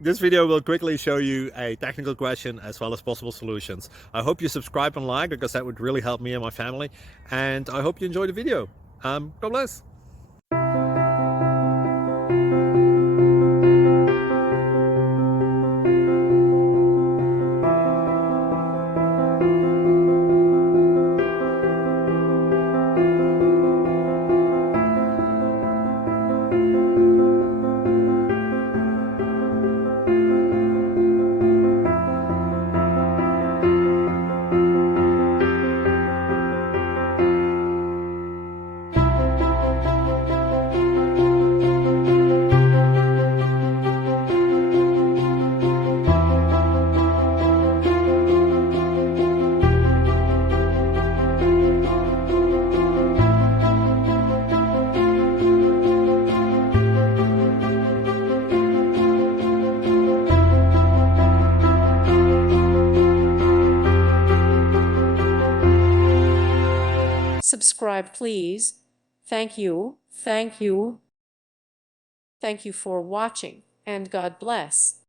This video will quickly show you a technical question as well as possible solutions. I hope you subscribe and like, because that would really help me and my family. And I hope you enjoy the video. God bless. Subscribe, please. Thank you. Thank you. Thank you for watching, and God bless.